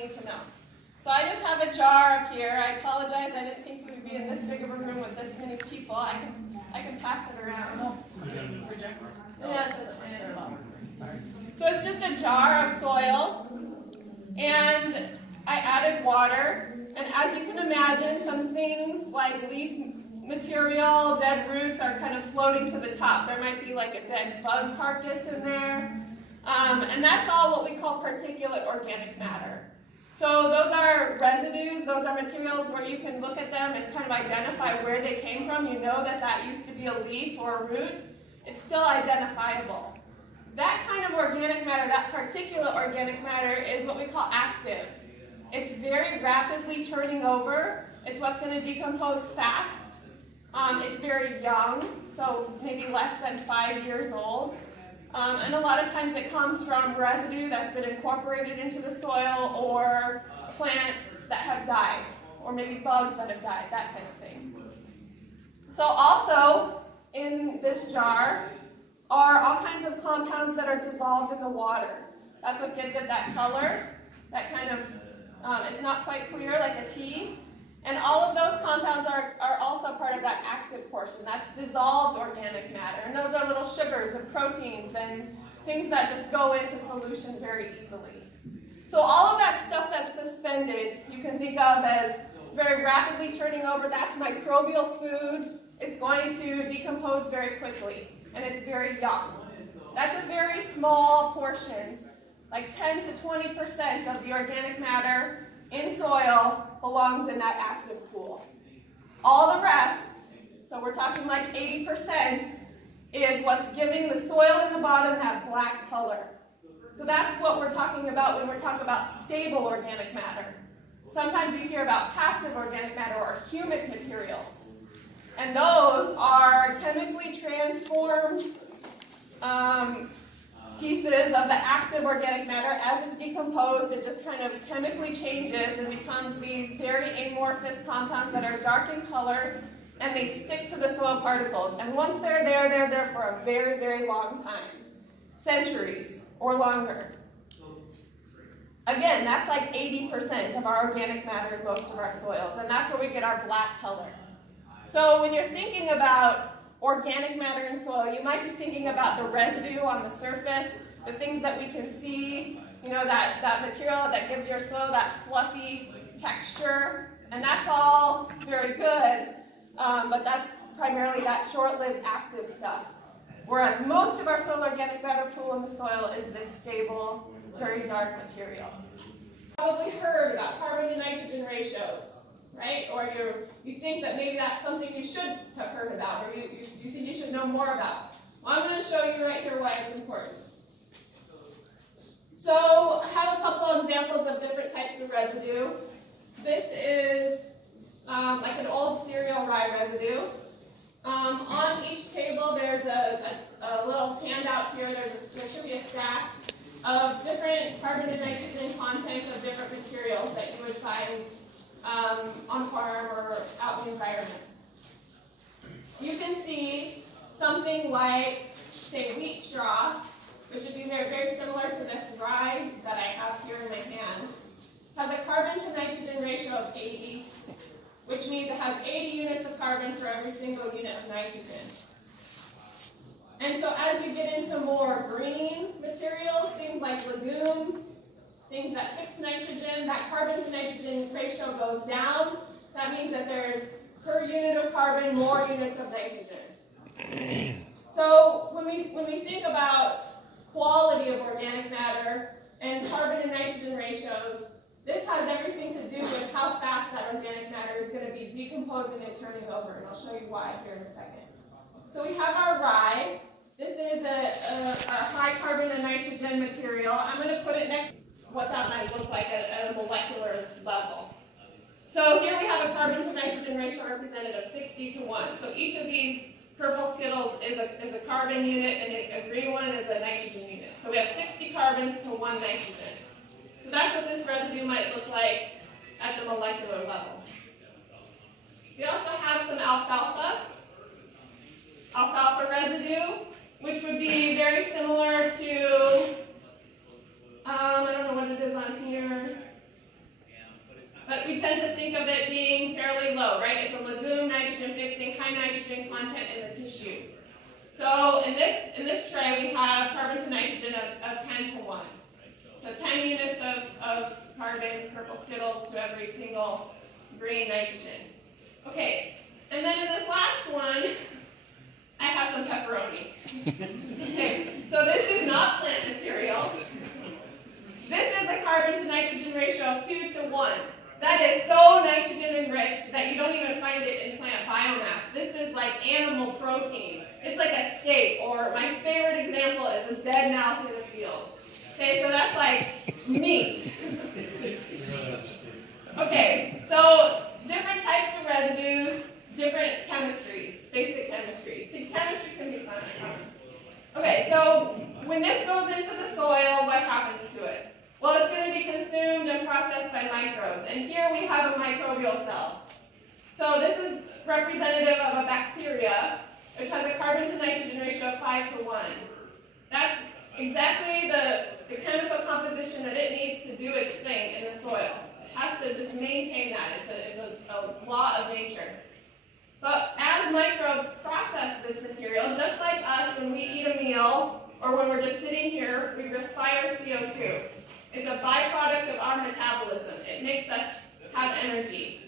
need to know. So I just have a jar up here. I apologize. I didn't think we would be in this big of a room with this many people. I can pass it around. Yeah, it doesn't matter. So it's just a jar of soil, and I added water. And as you can imagine, some things like leaf material, dead roots are kind of floating to the top. There might be like a dead bug carcass in there. And that's all what we call particulate organic matter. So those are residues, those are materials where you can look at them and kind of identify where they came from. You know that that used to be a leaf or a root. It's still identifiable. That kind of organic matter, that particulate organic matter, is what we call active. It's very rapidly turning over. It's what's going to decompose fast. It's very young, so maybe less than 5 years old. And a lot of times it comes from residue that's been incorporated into the soil or plants that have died, or maybe bugs that have died, that kind of thing. So also in this jar are all kinds of compounds that are dissolved in the water. That's what gives it that color, that kind of, it's not quite clear like a tea. And all of those compounds are also part of that active portion. That's dissolved organic matter. And those are little sugars and proteins and things that just go into solution very easily. So all of that stuff that's suspended, you can think of as very rapidly turning over. That's microbial food. It's going to decompose very quickly, and it's very young. That's a very small portion, like 10 to 20% of the organic matter in soil belongs in that active pool. All the rest, so we're talking like 80%, is what's giving the soil in the bottom that black color. So that's what we're talking about when we're talking about stable organic matter. Sometimes you hear about passive organic matter or humic materials. And those are chemically transformed pieces of the active organic matter. As it's decomposed, it just kind of chemically changes and becomes these very amorphous compounds that are dark in color, and they stick to the soil particles. And once they're there for a very, very long time, centuries or longer. Again, that's like 80% of our organic matter in most of our soils, and that's where we get our black color. So when you're thinking about organic matter in soil, you might be thinking about the residue on the surface, the things that we can see, you know, that material that gives your soil that fluffy texture, and that's all very good, but that's primarily that short-lived active stuff. Whereas most of our soil organic matter pool in the soil is this stable, very dark material. You've probably heard about carbon to nitrogen ratios. Right? Or you think that maybe that's something you should have heard about, or you think you should know more about. Well, I'm going to show you right here why it's important. So I have a couple of examples of different types of residue. This is like an old cereal rye residue. On each table there's a little handout here. There should be a stack of different carbon and nitrogen content of different materials that you would find on farm or out in the environment. You can see something like, say, wheat straw, which would be very, very similar to this rye that I have here in my hand, has a carbon to nitrogen ratio of 80, which means it has 80 units of carbon for every single unit of nitrogen. And so as you get into more green materials, things like legumes, things that fix nitrogen, that carbon to nitrogen ratio goes down. That means that there's, per unit of carbon, more units of nitrogen. So when we think about quality of organic matter and carbon and nitrogen ratios, this has everything to do with how fast that organic matter is going to be decomposing and turning over, and I'll show you why here in a second. So we have our rye. This is a high carbon and nitrogen material. I'm going to put it next what that might look like at a molecular level. So here we have a carbon to nitrogen ratio represented of 60 to 1. So each of these purple skittles is a carbon unit, and a green one is a nitrogen unit. So we have 60 carbons to 1 nitrogen. So that's what this residue might look like at the molecular level. We also have some alfalfa residue, which would be very similar to I don't know what it is on here. tend to think of it being fairly low, right? It's a legume nitrogen fixing, high nitrogen content in the tissues. So in this tray, we have carbon to nitrogen of 10 to 1. So 10 units of carbon, purple skittles, to every single green nitrogen. Okay, and then in this last one, I have some pepperoni. Okay, so this is not plant material. This is a carbon to nitrogen ratio of 2 to 1. That is so nitrogen enriched that you don't even find it in plant biomass. This is like animal protein. It's like a steak, or my favorite example is a dead mouse in the field. Okay, so that's like meat. Okay, so different types of residues, different chemistries, basic chemistries. See, chemistry can be fun, I promise. Okay, so when this goes into the soil, what happens to it? Well, it's going to be consumed and processed by microbes. And here we have a microbial cell. So this is representative of a bacteria, which has a carbon to nitrogen ratio of 5 to 1. That's exactly the chemical composition that it needs to do its thing in the soil. It has to just maintain that. It's a law of nature. But as microbes process this material, just like us when we eat a meal or when we're just sitting here, we respire CO2. It's a byproduct of our metabolism. It makes us have energy.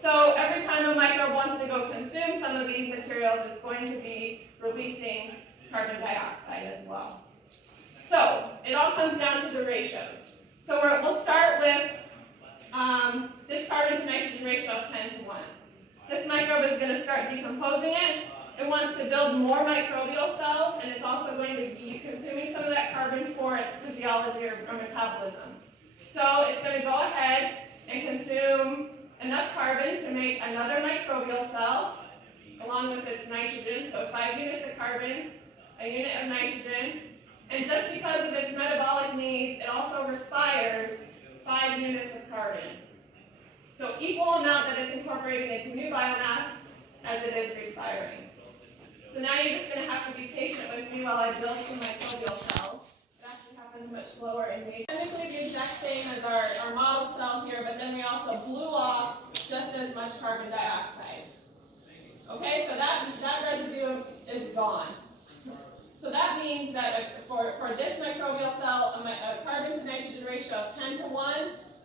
So every time a microbe wants to go consume some of these materials, it's going to be releasing carbon dioxide as well. So it all comes down to the ratios. So we'll start with this carbon to nitrogen ratio of 10 to 1. This microbe is going to start decomposing it. It wants to build more microbial cells, and it's also going to be consuming some of that carbon for its physiology or metabolism. So it's going to go ahead and consume enough carbon to make another microbial cell, along with its nitrogen, so 5 units of carbon, a unit of nitrogen, and just because of its metabolic needs, it also respires 5 units of carbon. So equal amount that it's incorporating into new biomass as it is respiring. So now you're just going to have to be patient with me while I build some microbial cells. It actually happens much slower in nature. Chemically the exact same as our model cell here, but then we also blew off just as much carbon dioxide. Okay, so that residue is gone. So that means that for this microbial cell, a carbon to nitrogen ratio of 10 to 1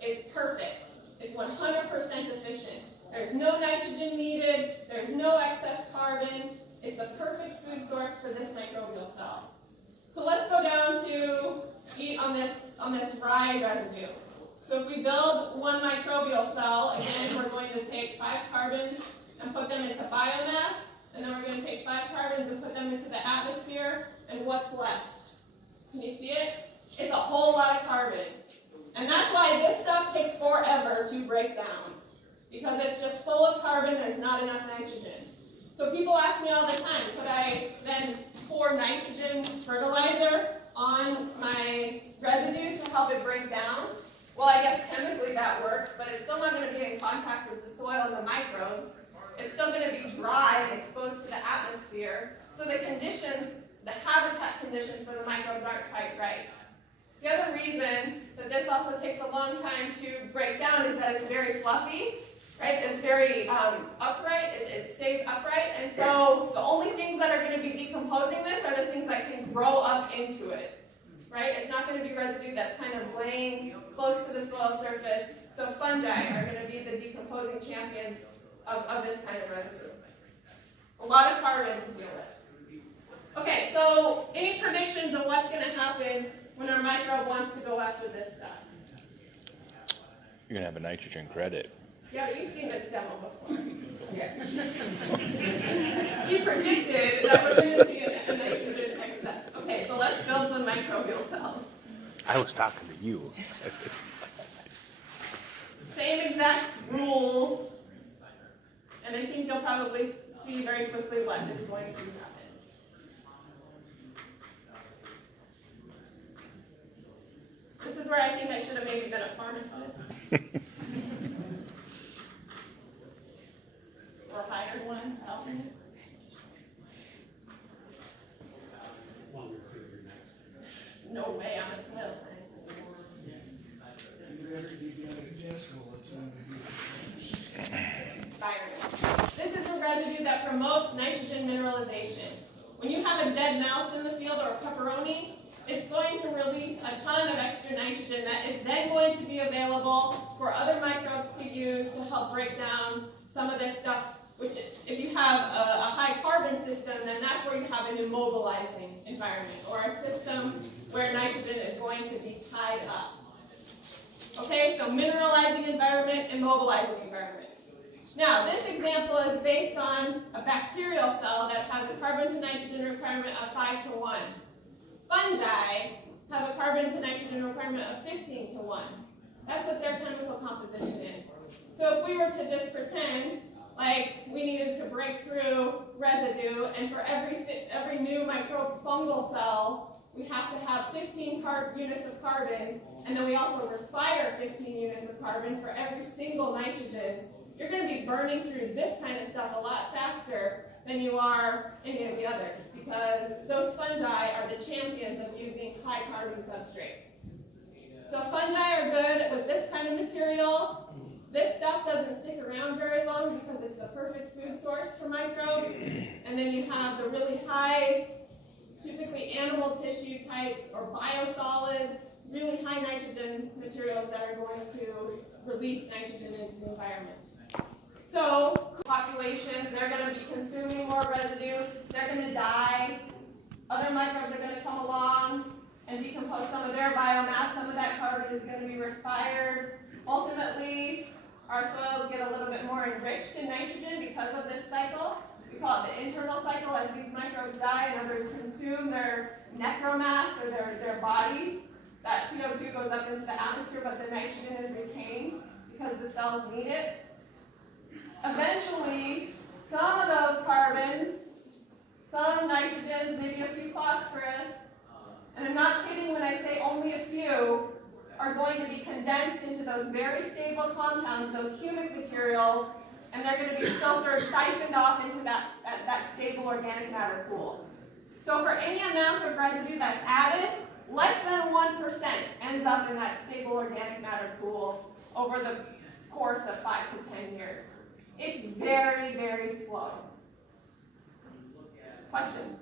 is perfect. It's 100% efficient. There's no nitrogen needed. There's no excess carbon. It's the perfect food source for this microbial cell. So let's go down to eat on this rye residue. So if we build one microbial cell, again, we're going to take 5 carbons and put them into biomass, and then we're going to take 5 carbons and put them into the atmosphere, and what's left? Can you see it? It's a whole lot of carbon. And that's why this stuff takes forever to break down, because it's just full of carbon, there's not enough nitrogen. So people ask me all the time, could I then pour nitrogen fertilizer on my residue to help it break down? Well, I guess chemically that works, but it's still not going to be in contact with the soil and the microbes. It's still going to be dry and exposed to the atmosphere. So the conditions, the habitat conditions for the microbes aren't quite right. The other reason that this also takes a long time to break down is that it's very fluffy, right? It's very upright, it stays upright, and so the only things that are going to be decomposing this are the things that can grow up into it, right? It's not going to be residue that's kind of laying close to the soil surface, so fungi are going to be the decomposing champions of this kind of residue. A lot of carbon to deal with. Okay, so any predictions of what's going to happen when our microbe wants to go after this stuff? You're going to have a nitrogen credit. Yeah, but you've seen this demo before. Okay. He predicted that we're going to see a nitrogen excess. Okay, so let's build some microbial cells. I was talking to you. Same exact rules. And I think you'll probably see very quickly what is going to happen. This is where I think I should have maybe been a pharmacist. Or hired one to help me. No way, I'm a soil scientist. environment. This is a residue that promotes nitrogen mineralization. When you have a dead mouse in the field or a pepperoni, it's going to release a ton of extra nitrogen that is then going to be available for other microbes to use to help break down some of this stuff, which if you have a high carbon system, then that's where you have an immobilizing environment, or a system where nitrogen is going to be tied up. Okay, so mineralizing environment, immobilizing environment. Now, this example is based on a bacterial cell that has a carbon to nitrogen requirement of 5 to 1. Fungi have a carbon to nitrogen requirement of 15 to 1. That's what their chemical composition is. So if we were to just pretend like we needed to break through residue, and for every new microfungal cell, we have to have 15 units of carbon, and then we also respire 15 units of carbon for every single nitrogen, you're going to be burning through this kind of stuff a lot faster than you are any of the others, because those fungi are the champions of using high carbon substrates. So fungi are good with this kind of material. This stuff doesn't stick around very long because it's the perfect food source for microbes. And then you have the really high, typically animal tissue types or biosolids, really high nitrogen materials that are going to release nitrogen into the environment. So populations, they're going to be consuming more residue, they're going to die, other microbes are going to come along and decompose some of their biomass, some of that carbon is going to be respired. Ultimately, our soils get a little bit more enriched in nitrogen because of this cycle. We call it the internal cycle. As these microbes die and others consume their necromass or their bodies, that CO2 goes up into the atmosphere, but the nitrogen is retained because the cells need it. Eventually, some of those carbons, some nitrogens, maybe a few phosphorus, and I'm not kidding when I say only a few, are going to be condensed into those very stable compounds, those humic materials, and they're going to be filtered, siphoned off into that stable organic matter pool. So for any amount of residue that's added, less than 1% ends up in that stable organic matter pool over the course of 5 to 10 years. It's very, very slow. Question?